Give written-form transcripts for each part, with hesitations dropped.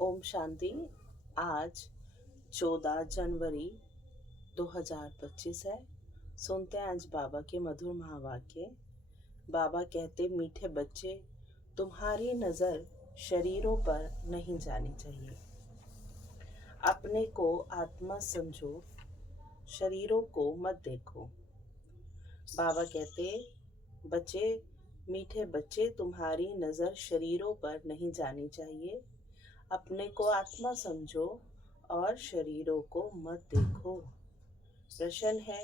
ओम शांति। आज 14 जनवरी 2025 है। सुनते हैं आज बाबा के मधुर महावाक्य। बाबा कहते, मीठे बच्चे, तुम्हारी नज़र शरीरों पर नहीं जानी चाहिए। अपने को आत्मा समझो, शरीरों को मत देखो। बाबा कहते, बच्चे, मीठे बच्चे, तुम्हारी नज़र शरीरों पर नहीं जानी चाहिए। अपने को आत्मा समझो और शरीरों को मत देखो। प्रश्न है,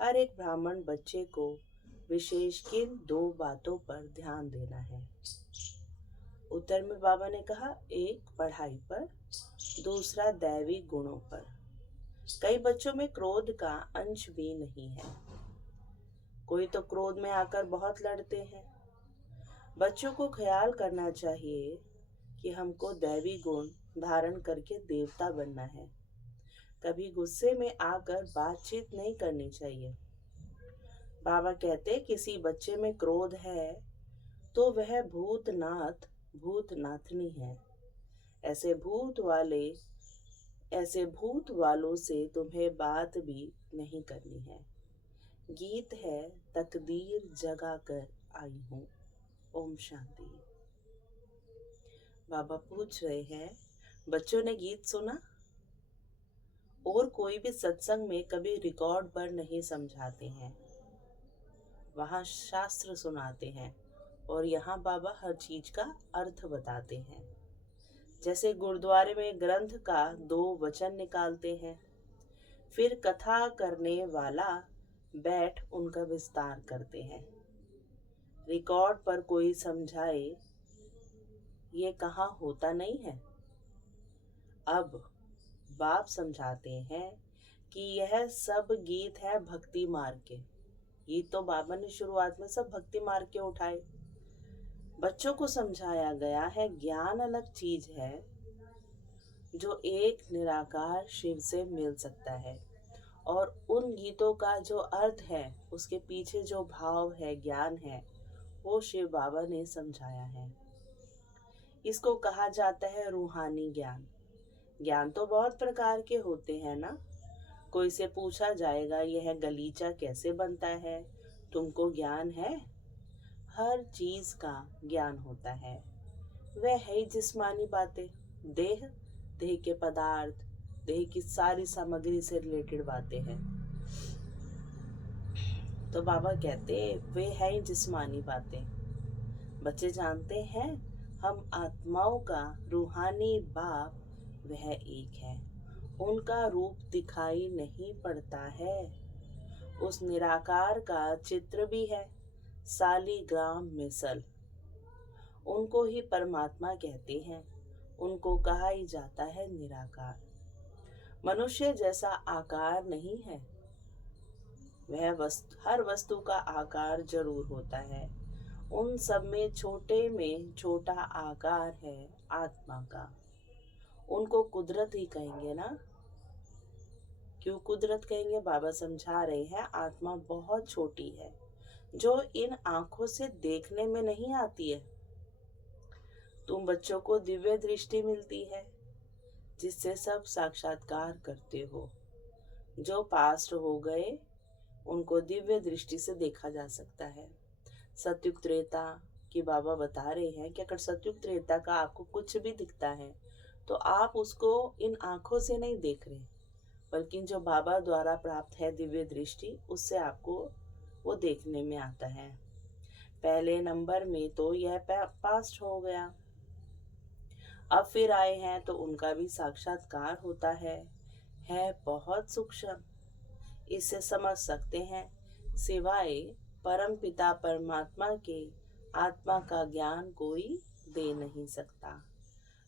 हर एक ब्राह्मण बच्चे को विशेष किन 2 बातों पर ध्यान देना है? उत्तर में बाबा ने कहा, एक पढ़ाई पर, दूसरा दैवी गुणों पर। कई बच्चों में क्रोध का अंश भी नहीं है। कोई तो क्रोध में आकर बहुत लड़ते हैं। बच्चों को ख्याल करना चाहिए कि हमको दैवी गुण धारण करके देवता बनना है। कभी गुस्से में आकर बातचीत नहीं करनी चाहिए। बाबा कहते, किसी बच्चे में क्रोध है तो वह भूतनाथनी है। ऐसे भूत वालों से तुम्हें बात भी नहीं करनी है। गीत है, तकदीर जगा कर आई हूँ। ओम शांति। बाबा पूछ रहे हैं, बच्चों ने गीत सुना? और कोई भी सत्संग में कभी रिकॉर्ड पर नहीं समझाते हैं। वहाँ शास्त्र सुनाते हैं और यहाँ बाबा हर चीज का अर्थ बताते हैं। जैसे गुरुद्वारे में ग्रंथ का 2 वचन निकालते हैं, फिर कथा करने वाला बैठ उनका विस्तार करते हैं। रिकॉर्ड पर कोई समझाए, ये कहाँ होता नहीं है। अब बाप समझाते हैं कि यह सब गीत है भक्ति मार्ग के। गीत तो बाबा ने शुरुआत में सब भक्ति मार्ग के उठाए। बच्चों को समझाया गया है, ज्ञान अलग चीज है जो एक निराकार शिव से मिल सकता है, और उन गीतों का जो अर्थ है, उसके पीछे जो भाव है, ज्ञान है, वो शिव बाबा ने समझाया है। इसको कहा जाता है रूहानी ज्ञान। ज्ञान तो बहुत प्रकार के होते हैं ना। कोई से पूछा जाएगा, यह गलीचा कैसे बनता है, तुमको ज्ञान है? हर चीज का ज्ञान होता है। वह है जिस्मानी बातें, देह के पदार्थ, देह की सारी सामग्री से रिलेटेड बातें हैं। तो बाबा कहते, वे है जिस्मानी बातें। बच्चे जानते हैं, हम आत्माओं का रूहानी बाप वह एक है। उनका रूप दिखाई नहीं पड़ता है। उस निराकार का चित्र भी है, सालीग्राम मिसल। उनको ही परमात्मा कहते हैं। उनको कहा ही जाता है निराकार। मनुष्य जैसा आकार नहीं है। हर वस्तु का आकार जरूर होता है। उन सब में छोटा आकार है आत्मा का। उनको कुदरत ही कहेंगे ना। क्यों कुदरत कहेंगे? बाबा समझा रहे हैं, आत्मा बहुत छोटी है जो इन आंखों से देखने में नहीं आती है। तुम बच्चों को दिव्य दृष्टि मिलती है जिससे सब साक्षात्कार करते हो। जो पास्ट हो गए उनको दिव्य दृष्टि से देखा जा सकता है। सतयुग त्रेता की बाबा बता रहे हैं कि अगर सतयुग त्रेता का आपको कुछ भी दिखता है तो आप उसको इन आंखों से नहीं देख रहे, बल्कि जो बाबा द्वारा प्राप्त है दिव्य दृष्टि, उससे आपको वो देखने में आता है। पहले नंबर में तो यह पास्ट हो गया, अब फिर आए हैं तो उनका भी साक्षात्कार होता है बहुत सूक्ष्म। इससे समझ सकते हैं, सिवाय परम पिता परमात्मा के आत्मा का ज्ञान कोई दे नहीं सकता।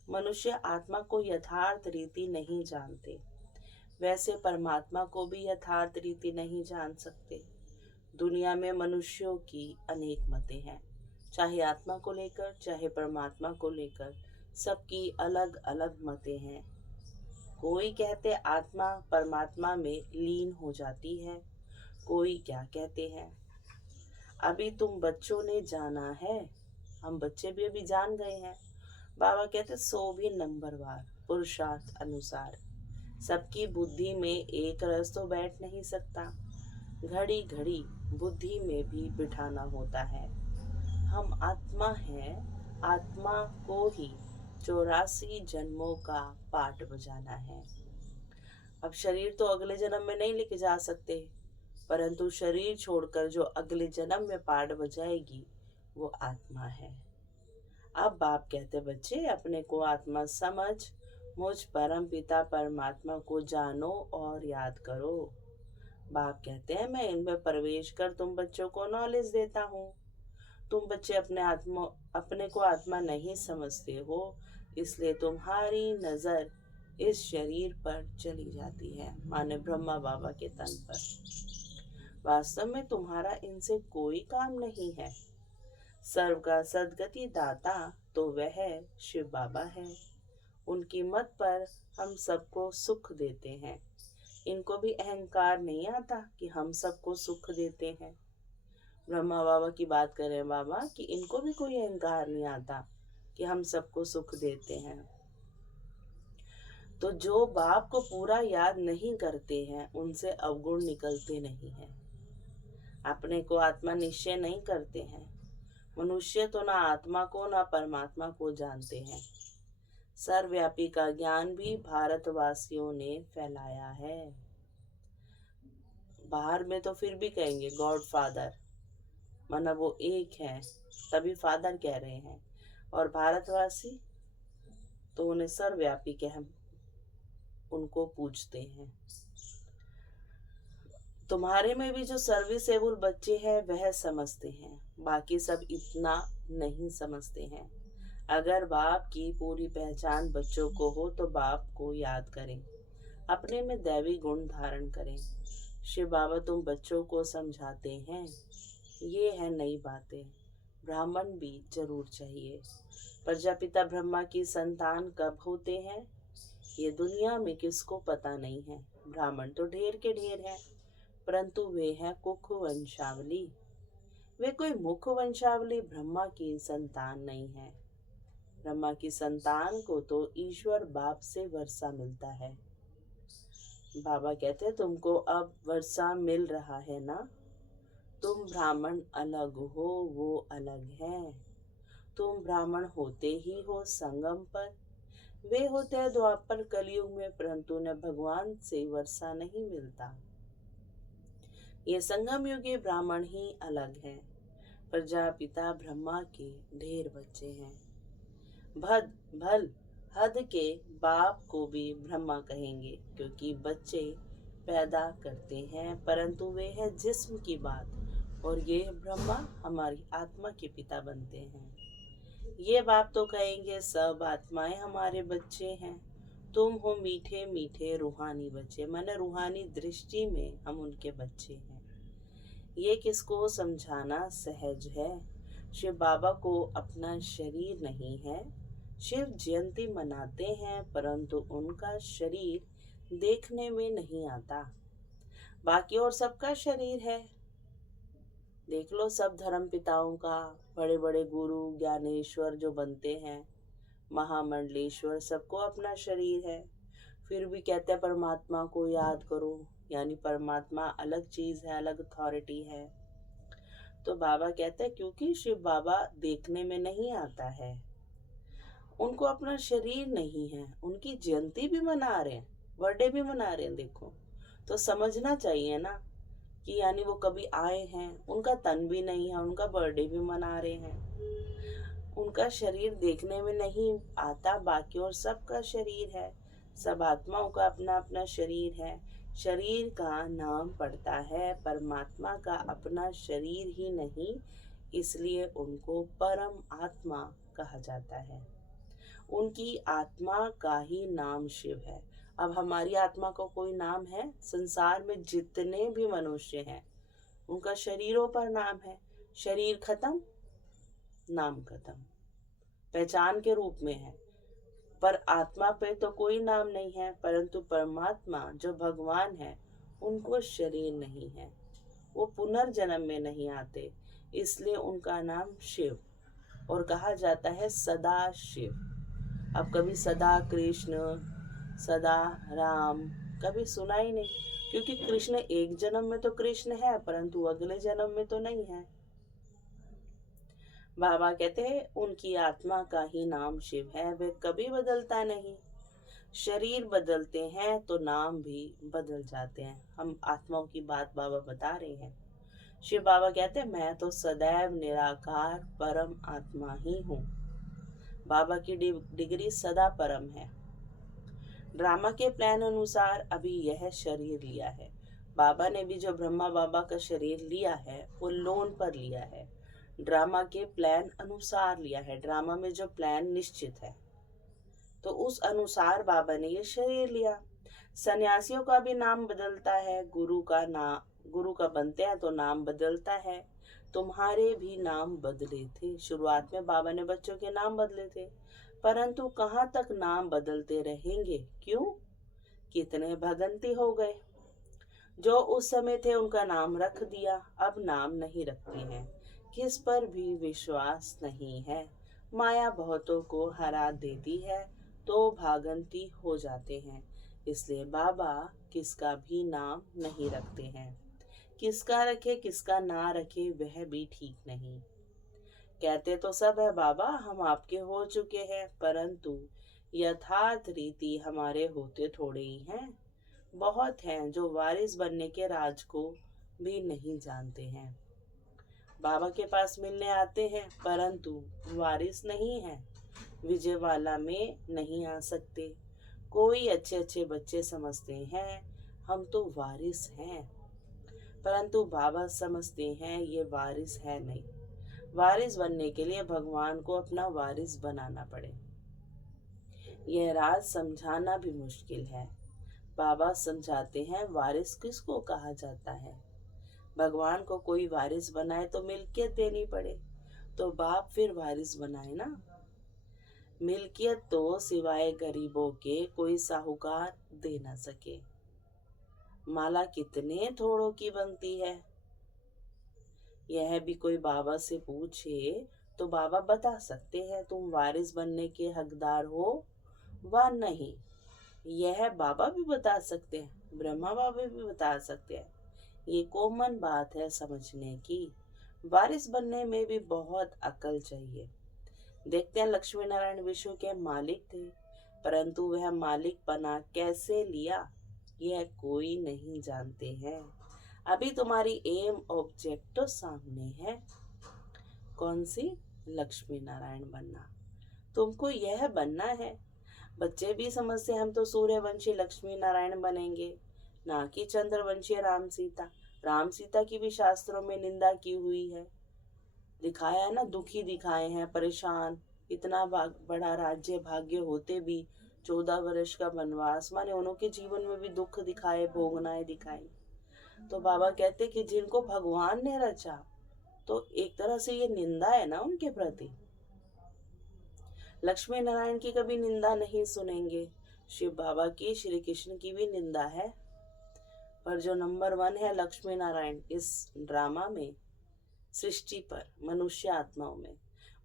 मनुष्य आत्मा को यथार्थ रीति नहीं जानते, वैसे परमात्मा को भी यथार्थ रीति नहीं जान सकते। दुनिया में मनुष्यों की अनेक मतें हैं, चाहे आत्मा को लेकर चाहे परमात्मा को लेकर, सबकी अलग अलग मतें हैं। कोई कहते आत्मा परमात्मा में लीन हो जाती है, कोई क्या कहते हैं। अभी तुम बच्चों ने जाना है, हम बच्चे भी अभी जान गए हैं। बाबा कहते सो भी नंबरवार पुरुषार्थ अनुसार। सबकी बुद्धि में एक रस तो बैठ नहीं सकता, घड़ी घड़ी बुद्धि में भी बिठाना होता है। हम आत्मा हैं, आत्मा को ही 84 जन्मों का पाठ बजाना है। अब शरीर तो अगले जन्म में नहीं लेके जा सकते, परंतु शरीर छोड़कर जो अगले जन्म में पाठ बजाएगी वो आत्मा है। अब बाप कहते बच्चे अपने को आत्मा समझ, मुझ परम पिता परमात्मा को जानो और याद करो। बाप कहते हैं मैं इनमें प्रवेश कर तुम बच्चों को नॉलेज देता हूँ। तुम बच्चे अपने को आत्मा नहीं समझते हो, इसलिए तुम्हारी नजर इस शरीर पर चली जाती है, माने ब्रह्मा बाबा के तन पर। वास्तव में तुम्हारा इनसे कोई काम नहीं है। सर्व का सदगति दाता तो वह शिव बाबा है। उनकी मत पर हम सबको सुख देते हैं। इनको भी अहंकार नहीं आता कि हम सबको सुख देते हैं। ब्रह्मा बाबा की बात करें बाबा कि इनको भी कोई अहंकार नहीं आता कि हम सबको सुख देते हैं। तो जो बाप को पूरा याद नहीं करते हैं उनसे अवगुण निकलते नहीं हैं। अपने को आत्मा निश्चय नहीं करते हैं। मनुष्य तो ना आत्मा को ना परमात्मा को जानते हैं। सर्वव्यापी का ज्ञान भी भारतवासियों ने फैलाया है। बाहर में तो फिर भी कहेंगे गॉड फादर, माना वो एक है, तभी फादर कह रहे हैं। और भारतवासी तो उन्हें सर्वव्यापी कह उनको पूछते हैं। तुम्हारे में भी जो सर्विसेबल बच्चे हैं वह समझते हैं, बाकी सब इतना नहीं समझते हैं। अगर बाप की पूरी पहचान बच्चों को हो तो बाप को याद करें, अपने में दैवी गुण धारण करें। शिव बाबा तुम बच्चों को समझाते हैं, ये है नई बातें। ब्राह्मण भी जरूर चाहिए। प्रजापिता ब्रह्मा की संतान कब होते हैं ये दुनिया में किसको पता नहीं है। ब्राह्मण तो ढेर के ढेर हैं, परंतु वे हैं कुख वंशावली। वे कोई मुख वंशावली ब्रह्मा की संतान नहीं है। ब्रह्मा की संतान को तो ईश्वर बाप से वर्षा मिलता है। बाबा कहते तुमको अब वर्षा मिल रहा है ना। तुम ब्राह्मण अलग हो, वो अलग है। तुम ब्राह्मण होते ही हो संगम पर, वे होते हैं द्वापर कलयुग में, परंतु न भगवान से वर्षा नहीं मिलता। ये संगम युगी ब्राह्मण ही अलग हैं। प्रजापिता ब्रह्मा के ढेर बच्चे हैं। भल हद के बाप को भी ब्रह्मा कहेंगे, क्योंकि बच्चे पैदा करते हैं, परंतु वे है जिस्म की बात, और ये ब्रह्मा हमारी आत्मा के पिता बनते हैं। ये बाप तो कहेंगे सब आत्माएं हमारे बच्चे हैं। तुम हो मीठे मीठे रूहानी बच्चे, माने रूहानी दृष्टि में हम उनके बच्चे हैं। ये किसको समझाना सहज है। शिव बाबा को अपना शरीर नहीं है। शिव जयंती मनाते हैं, परंतु उनका शरीर देखने में नहीं आता। बाकी और सबका शरीर है। देख लो सब धर्म पिताओं का, बड़े बड़े गुरु ज्ञानेश्वर जो बनते हैं, महामंडलेश्वर, सबको अपना शरीर है। फिर भी कहते हैं परमात्मा को याद करो, यानी परमात्मा अलग चीज है, अलग अथॉरिटी है। तो बाबा कहते हैं क्योंकि शिव बाबा देखने में नहीं आता है, उनको अपना शरीर नहीं है। उनकी जयंती भी मना रहे हैं, बर्थडे भी मना रहे हैं। देखो तो समझना चाहिए ना कि यानी वो कभी आए हैं, उनका तन भी नहीं है, उनका बर्थडे भी मना रहे हैं। उनका शरीर देखने में नहीं आता, बाकी और सबका शरीर है। सब आत्माओं का अपना अपना शरीर है। शरीर का नाम पड़ता है, परमात्मा का अपना शरीर ही नहीं, इसलिए उनको परम आत्मा कहा जाता है। उनकी आत्मा का ही नाम शिव है। अब हमारी आत्मा को कोई नाम है? संसार में जितने भी मनुष्य हैं उनका शरीरों पर नाम है। शरीर खत्म, नाम खत्म, पहचान के रूप में है, पर आत्मा पे तो कोई नाम नहीं है। परंतु परमात्मा जो भगवान है उनको शरीर नहीं है, वो पुनर्जन्म में नहीं आते, इसलिए उनका नाम शिव और कहा जाता है सदा शिव। अब कभी सदा कृष्ण, सदा राम कभी सुना ही नहीं, क्योंकि कृष्ण एक जन्म में तो कृष्ण है परंतु अगले जन्म में तो नहीं है। बाबा कहते हैं उनकी आत्मा का ही नाम शिव है, वे कभी बदलता नहीं। शरीर बदलते हैं तो नाम भी बदल जाते हैं। हम आत्माओं की बात बाबा बता रहे हैं। शिव बाबा कहते हैं मैं तो सदैव निराकार परम आत्मा ही हूँ। बाबा की डिग्री सदा परम है। ड्रामा के प्लान अनुसार अभी यह शरीर लिया है। बाबा ने भी जो ब्रह्मा बाबा का शरीर लिया है वो लोन पर लिया है, ड्रामा के प्लान अनुसार लिया है। ड्रामा में जो प्लान निश्चित है तो उस अनुसार बाबा ने ये शरीर लिया। सन्यासियों का भी नाम बदलता है, गुरु का बनते हैं तो नाम बदलता है। तुम्हारे भी नाम बदले थे। शुरुआत में बाबा ने बच्चों के नाम बदले थे, परंतु कहाँ तक नाम बदलते रहेंगे? क्यों? कितने भगंती हो गए। जो उस समय थे उनका नाम रख दिया, अब नाम नहीं रखते हैं। किस पर भी विश्वास नहीं है। माया बहुतों को हरा देती है तो भागंती हो जाते हैं। इसलिए बाबा किसका भी नाम नहीं रखते हैं। किसका रखे किसका ना रखे वह भी ठीक नहीं। कहते तो सब है बाबा हम आपके हो चुके हैं, परंतु यथार्थ रीति हमारे होते थोड़े ही हैं। बहुत हैं जो वारिस बनने के राज को भी नहीं जानते हैं। बाबा के पास मिलने आते हैं परंतु वारिस नहीं है। विजयवाला में नहीं आ सकते। कोई अच्छे अच्छे बच्चे समझते हैं हम तो वारिस हैं, परंतु बाबा समझते हैं ये वारिस है नहीं। वारिस बनने के लिए भगवान को अपना वारिस बनाना पड़े। यह राज समझाना भी मुश्किल है। बाबा समझाते हैं वारिस किसको कहा जाता है। भगवान को कोई वारिस बनाए तो मिल्कियत देनी पड़े, तो बाप फिर वारिस बनाए ना। मिल्कियत तो सिवाय गरीबों के कोई साहूकार दे ना सके। माला कितने थोड़ों की बनती है। यह भी कोई बाबा से पूछे तो बाबा बता सकते हैं तुम वारिस बनने के हकदार हो व नहीं। यह बाबा भी बता सकते हैं, ब्रह्मा बाबा भी बता सकते हैं। ये कॉमन बात है समझने की। वारिस बनने में भी बहुत अकल चाहिए। देखते हैं लक्ष्मी नारायण विश्व के मालिक थे, परंतु वह मालिक बना कैसे लिया यह कोई नहीं जानते हैं। अभी तुम्हारी एम ऑब्जेक्ट तो सामने है। कौन सी? लक्ष्मी नारायण बनना। तुमको यह बनना है। बच्चे भी समझते हम तो सूर्यवंशी लक्ष्मी नारायण बनेंगे, ना कि चंद्रवंशी राम सीता। राम सीता की भी शास्त्रों में निंदा की हुई है। दिखाया है ना, दुखी दिखाए हैं, परेशान। इतना बड़ा राज्य भाग्य होते भी 14 वर्ष का वनवास, माने उनके जीवन में भी दुख दिखाए, भोगनाएं दिखाई। तो बाबा कहते कि जिनको भगवान ने रचा, तो एक तरह से ये निंदा है ना उनके प्रति। लक्ष्मी नारायण की कभी निंदा नहीं सुनेंगे। शिव बाबा की, श्री कृष्ण की भी निंदा है, पर जो नंबर 1 है लक्ष्मी नारायण इस ड्रामा में, सृष्टि पर, मनुष्य आत्माओं में,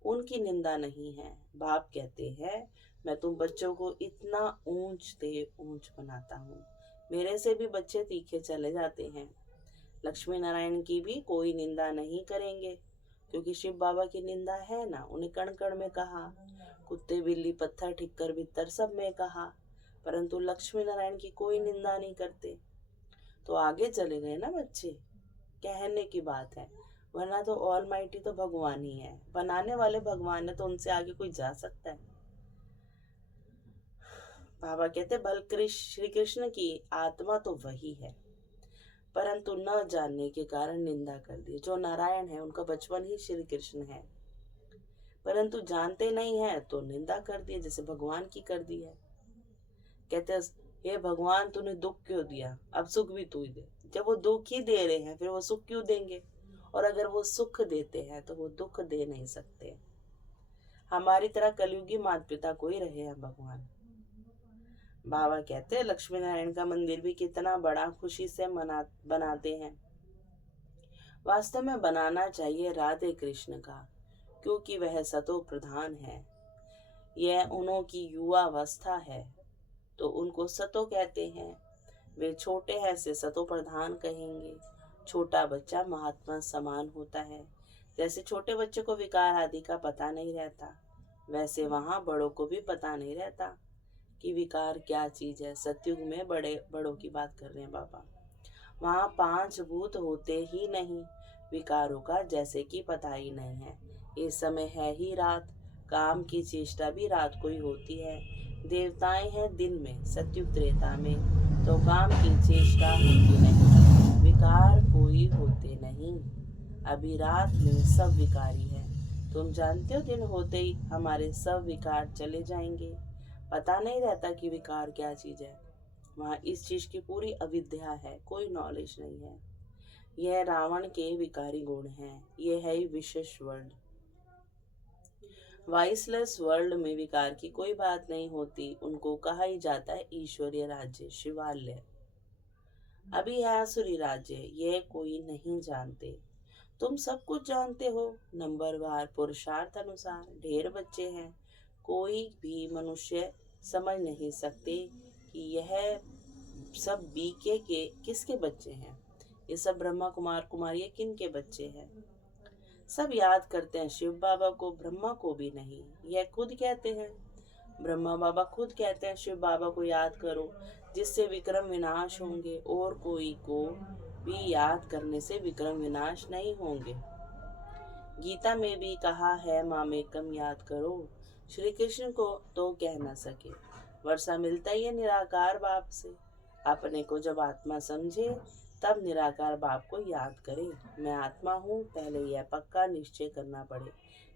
उनकी निंदा नहीं है। बाप कहते हैं मैं तुम बच्चों को इतना ऊंच से ऊंच बनाता हूँ, मेरे से भी बच्चे तीखे चले जाते हैं। लक्ष्मी नारायण की भी कोई निंदा नहीं करेंगे, क्योंकि शिव बाबा की निंदा है ना। उन्हें कण कण में कहा, कुत्ते बिल्ली पत्थर ठिक्कर भीतर सब में कहा, परंतु लक्ष्मी नारायण की कोई निंदा नहीं करते। तो आगे चले गए ना बच्चे, कहने की बात है, वरना तो ऑल माइटी तो भगवान ही है, बनाने वाले भगवान है, तो उनसे आगे कोई जा सकता है? बाबा कहते बल श्री कृष्ण की आत्मा तो वही है, परंतु न जानने के कारण निंदा कर दी। जो नारायण है उनका बचपन ही श्री कृष्ण है, परंतु जानते नहीं है तो निंदा कर दी, जैसे भगवान की कर दी है। कहते हे भगवान तूने दुख क्यों दिया, अब सुख भी तू ही दे। जब वो दुख ही दे रहे हैं फिर वो सुख क्यों देंगे? और अगर वो सुख देते हैं तो वो दुख दे नहीं सकते। हमारी तरह कलयुगी माता पिता कोई रहे हैं भगवान। बाबा कहते हैं लक्ष्मी नारायण का मंदिर भी कितना बड़ा खुशी से बनाते हैं। वास्तव में बनाना चाहिए राधे कृष्ण का, क्योंकि वह सतो प्रधान है। यह उन्हों की युवावस्था है, तो उनको सतो कहते हैं। वे छोटे हैं से सतो प्रधान कहेंगे। छोटा बच्चा महात्मा समान होता है। जैसे छोटे बच्चे को विकार आदि का पता नहीं रहता, वैसे वहाँ बड़ों को भी पता नहीं रहता कि विकार क्या चीज है। सतयुग में बड़ों की बात कर रहे हैं बाबा। वहाँ 5 भूत होते ही नहीं, विकारों का जैसे कि पता ही नहीं है। इस समय है ही रात, काम की चेष्टा भी रात को ही होती है। देवताएं हैं दिन में, सतयुग त्रेता में तो काम की चेष्टा होती नहीं, विकार कोई होते नहीं। अभी रात में सब विकारी है। तुम जानते हो दिन होते ही हमारे सब विकार चले जाएंगे। पता नहीं रहता कि विकार क्या चीज है। वहाँ इस चीज की पूरी अविद्या है, कोई नॉलेज नहीं है। यह रावण के विकारी गुण हैं। यह है विशेष वर्ल्ड। वाइसलेस वर्ल्ड में विकार की कोई बात नहीं होती। उनको कहा ही जाता है ईश्वरीय राज्य, शिवालय। अभी है आसुरी राज्य, यह कोई नहीं जानते। तुम सब कुछ जानते हो। नंबरवार पुरुषार्थ अनुसार ढेर बच्चे हैं। कोई भी मनुष्य समझ नहीं सकते कि यह सब बीके के किसके बच्चे हैं। ये सब ब्रह्मा कुमार कुमारी किन के बच्चे हैं। सब याद करते हैं शिव बाबा को, ब्रह्मा को भी नहीं। यह खुद कहते हैं, ब्रह्मा बाबा खुद कहते हैं शिव बाबा को याद करो, जिससे विक्रम विनाश होंगे। और कोई को भी याद करने से विक्रम विनाश नहीं होंगे। गीता में भी कहा है मामेकम याद करो। श्री कृष्ण को तो कह न सके। वर्षा मिलता ही है निराकार बाप से। अपने को जब आत्मा समझे तब निराकार बाप को याद करे। मैं आत्मा हूँ, पहले यह पक्का निश्चय करना पड़े।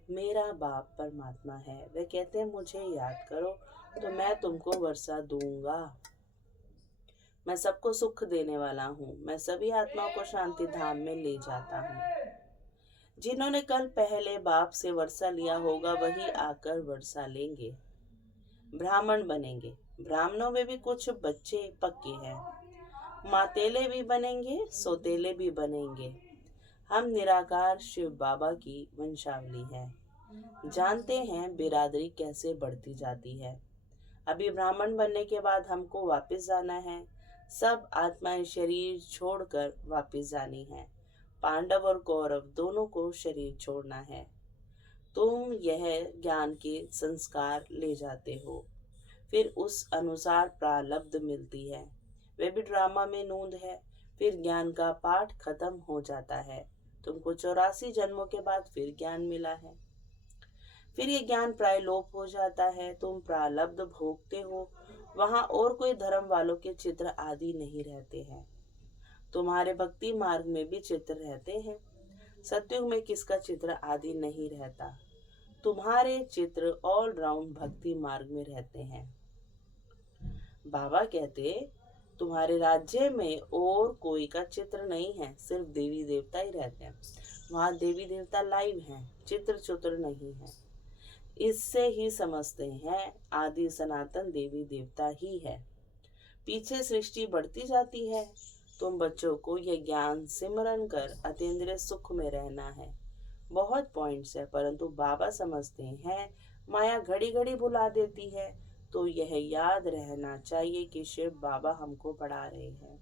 मेरा बाप परमात्मा है। वे कहते हैं मुझे याद करो तो मैं तुमको वर्षा दूंगा। मैं सबको सुख देने वाला हूँ। मैं सभी आत्माओं को शांति धाम में ले जाता हूँ। जिन्होंने कल पहले बाप से वर्षा लिया होगा वही आकर वर्षा लेंगे, ब्राह्मण बनेंगे। ब्राह्मणों में भी कुछ बच्चे पक्के हैं। मातेले भी बनेंगे, सोतेले भी बनेंगे। हम निराकार शिव बाबा की वंशावली है। जानते हैं बिरादरी कैसे बढ़ती जाती है। अभी ब्राह्मण बनने के बाद हमको वापस जाना है। सब आत्माएं शरीर छोड़कर वापस जानी है। पांडव और कौरव दोनों को शरीर छोड़ना है। तुम यह ज्ञान के संस्कार ले जाते हो, फिर उस अनुसार प्रारब्ध मिलती है। वे भी ड्रामा में नूंद है। फिर ज्ञान का पाठ खत्म हो जाता है। तुमको 84 जन्मों के बाद फिर ज्ञान मिला है। फिर ये ज्ञान प्राय लोप हो जाता है। तुम प्रारब्ध भोगते हो। वहां और कोई धर्म वालों के चित्र आदि नहीं रहते हैं। तुम्हारे भक्ति मार्ग में भी चित्र रहते हैं। सतयुग में किसका चित्र आदि नहीं रहता। तुम्हारे चित्र ऑल राउंड भक्ति मार्ग में रहते हैं। बाबा कहते तुम्हारे राज्य में और कोई का चित्र नहीं है, सिर्फ देवी देवता ही रहते हैं। वहाँ देवी देवता लाइव हैं, चित्र चुत्र नहीं है। इससे ही समझते हैं आदि सनातन देवी देवता ही है। पीछे सृष्टि बढ़ती जाती है। तुम बच्चों को यह ज्ञान सिमरन कर अतीन्द्रिय सुख में रहना है। बहुत पॉइंट्स है, परंतु बाबा समझते हैं माया घड़ी घड़ी भुला देती है। तो यह याद रहना चाहिए कि शिव बाबा हमको पढ़ा रहे हैं।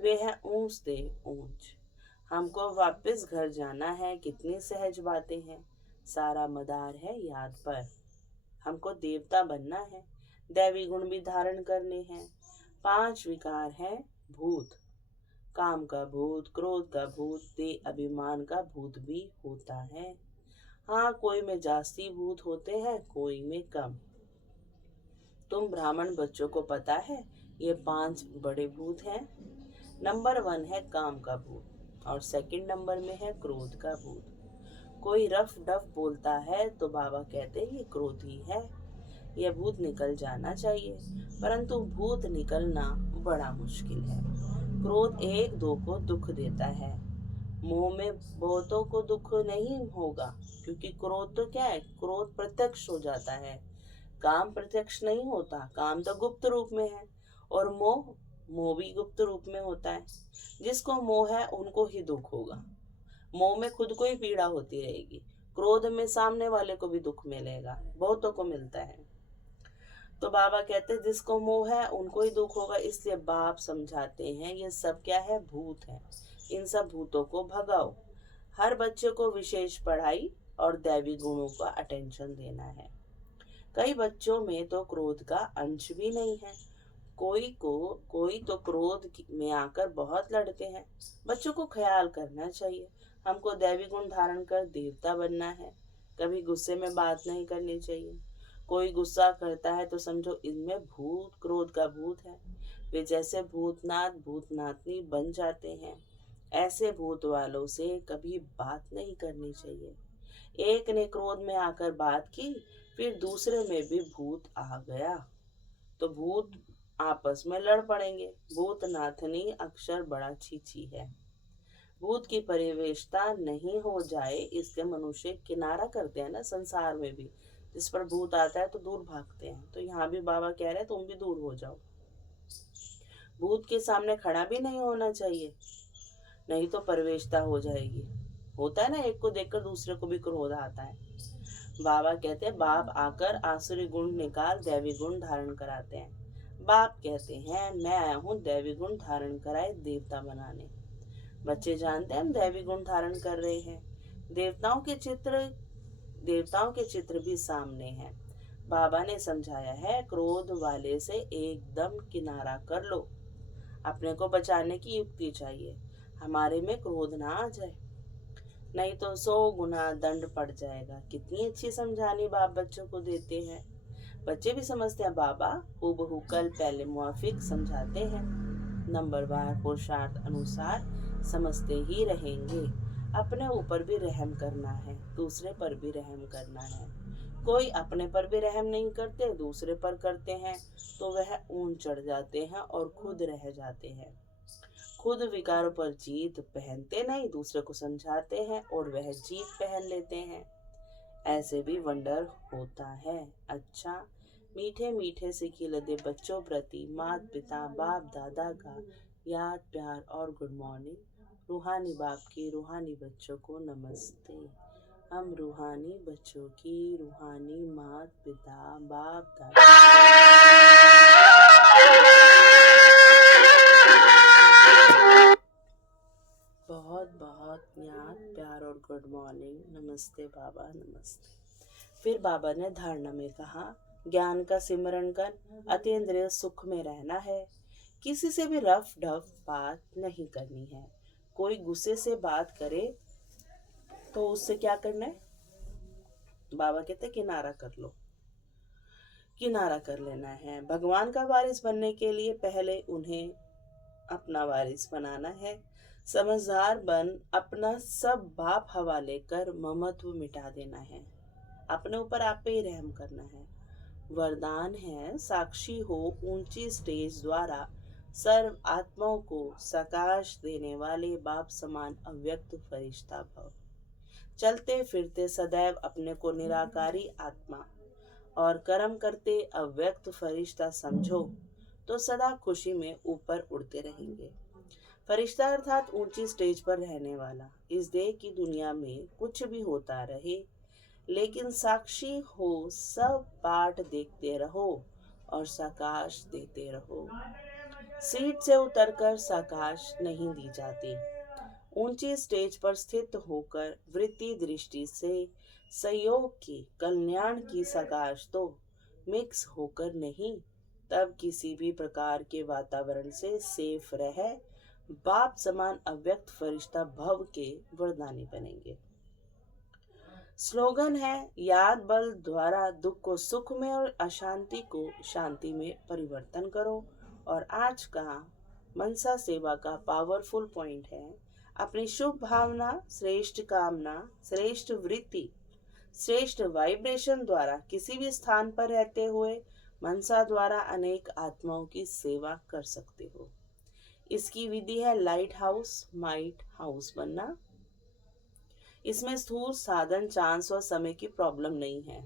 वे हैं ऊंच दे ऊंच। हमको वापस घर जाना है। कितनी सहज बातें हैं। सारा मदार है याद पर। हमको देवता बनना है। दैवी गुण भी धारण करने हैं। 5 विकार हैं भूत। काम का भूत, क्रोध का भूत, दे अभिमान का भूत भी होता है। हाँ, कोई में जास्ती भूत होते हैं, कोई में कम। तुम ब्राह्मण बच्चों को पता है ये 5 बड़े भूत हैं। नंबर 1 है काम का भूत और सेकंड नंबर में है क्रोध का भूत। कोई रफ डफ बोलता है तो बाबा कहते हैं ये क्रोधी है, यह भूत निकल जाना चाहिए, परंतु भूत निकलना बड़ा मुश्किल है। क्रोध 1-2 को दुख देता है। मोह में बहुतों को दुख नहीं होगा, क्योंकि क्रोध तो क्या है, क्रोध प्रत्यक्ष हो जाता है। काम प्रत्यक्ष नहीं होता, काम तो गुप्त रूप में है। और मोह भी गुप्त रूप में होता है। जिसको मोह है उनको ही दुख होगा। मोह में खुद को ही पीड़ा होती रहेगी। क्रोध में सामने वाले को भी दुख मिलेगा, बहुतों को मिलता है। तो बाबा कहते हैं जिसको मोह है उनको ही दुख होगा, इसलिए बाप समझाते हैं ये सब क्या है, भूत है। इन सब भूतों को भगाओ। हर बच्चे को विशेष पढ़ाई और दैवी गुणों का अटेंशन देना है। कई बच्चों में तो क्रोध का अंश भी नहीं है। कोई तो क्रोध में आकर बहुत लड़ते हैं। बच्चों को ख्याल करना चाहिए, हमको दैवी गुण धारण कर देवता बनना है। कभी गुस्से में बात नहीं करनी चाहिए। कोई गुस्सा करता है तो समझो इनमें भूत, क्रोध का भूत है। वे जैसे भूतनाथ भूतनाथनी बन जाते हैं। ऐसे भूत वालों से कभी बात नहीं करनी चाहिए। एक ने क्रोध में आकर बात की, फिर दूसरे में भी भूत आ गया तो भूत आपस में लड़ पड़ेंगे। भूतनाथनी अक्षर बड़ा छीछी है। भूत की परिवेशता नहीं हो जाए इसके मनुष्य किनारा करते हैं ना, संसार में भी जिस पर भूत आता है तो दूर भागते हैं। तो यहाँ भी बाबा कह रहे हैं तुम भी दूर हो जाओ। भूत के सामने खड़ा भी नहीं होना चाहिए, नहीं तो परिवेशता हो जाएगी। होता है ना, एक को देखकर दूसरे को भी क्रोध आता है। बाबा कहते हैं बाप आकर आसुरी गुण निकाल दैवी गुण धारण कराते हैं। बाप कहते हैं मैं आया हूँ दैवी गुण धारण कराए देवता बनाने। बच्चे जानते हैं हम दैवी गुण धारण कर रहे हैं। देवताओं के चित्र भी सामने हैं। बाबा ने समझाया है क्रोध वाले से एकदम किनारा कर लो। अपने को बचाने की युक्ति चाहिए, हमारे में क्रोध ना आ जाए, नहीं तो 100 गुना दंड पड़ जाएगा। कितनी अच्छी समझानी बाप बच्चों को देते हैं। बच्चे भी समझते हैं बाबा हूबहू कल पहले मुआफिक समझाते हैं। नंबरवार पुरुषार्थ अनुसार समझते ही रहेंगे। अपने ऊपर भी रहम करना है, दूसरे पर भी रहम करना है। कोई अपने पर भी रहम नहीं करते, दूसरे पर करते हैं तो वह ऊंच चढ़ जाते हैं और खुद रह जाते हैं। खुद विकारों पर जीत पहनते नहीं, दूसरे को समझाते हैं और वह जीत पहन लेते हैं। ऐसे भी वंडर होता है। अच्छा, मीठे मीठे से खिलते बच्चों प्रति माता पिता बाप दादा का याद प्यार और गुड मॉर्निंग। रूहानी बाप की रूहानी बच्चों को नमस्ते। हम रूहानी बच्चों की रूहानी माता पिता बाप दादा बहुत बहुत याद प्यार और गुड मॉर्निंग। नमस्ते बाबा, नमस्ते। फिर बाबा ने धारणा में कहा ज्ञान का सिमरण कर अतीन्द्रिय सुख में रहना है। किसी से भी रफ डफ बात नहीं करनी है। कोई गुस्से से बात करे तो उससे क्या करना है, बाबा कहते किनारा कर लो, किनारा कर लेना है। भगवान का वारिस बनने के लिए पहले उन्हें अपना वारिस बनाना है। समझदार बन अपना सब बाप हवाले कर ममत्व मिटा देना है। अपने ऊपर आप पे ही रहम करना है। वरदान है साक्षी हो ऊंची स्टेज द्वारा सर्व आत्माओं को सकाश देने वाले बाप समान अव्यक्त फरिश्ता भव। चलते फिरते सदैव अपने को निराकारी आत्मा और कर्म करते अव्यक्त फरिश्ता समझो तो सदा खुशी में ऊपर उड़ते रहेंगे। फरिश्ता अर्थात ऊंची स्टेज पर रहने वाला। इस देह की दुनिया में कुछ भी होता रहे लेकिन साक्षी हो, सब पाठ देखते रहो और साकाश देते रहो। सीट से उतरकर साकाश नहीं दी जाती। ऊंची स्टेज पर स्थित होकर वृत्ति दृष्टि से सहयोग की कल्याण की साकाश तो मिक्स होकर नहीं, तब किसी भी प्रकार के वातावरण से सेफ रह बाप समान अव्यक्त फरिश्ता भव के वरदानी बनेंगे। स्लोगन है याद बल द्वारा दुख को सुख में और अशांति को शांति में परिवर्तन करो। और आज का मनसा सेवा का पावरफुल पॉइंट है अपनी शुभ भावना, श्रेष्ठ कामना, श्रेष्ठ वृत्ति, श्रेष्ठ वाइब्रेशन द्वारा किसी भी स्थान पर रहते हुए मनसा द्वारा अनेक आत्माओं की सेवा कर सकते हो। इसकी विधि है लाइट हाउस माइट हाउस बनना। इसमें स्थूल साधन चांस और समय की प्रॉब्लम नहीं है,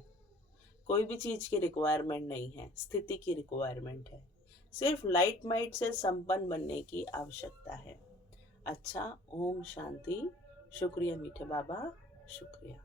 कोई भी चीज की रिक्वायरमेंट नहीं है, स्थिति की रिक्वायरमेंट है। सिर्फ लाइट माइट से संपन्न बनने की आवश्यकता है। अच्छा, ओम शांति। शुक्रिया मीठे बाबा, शुक्रिया।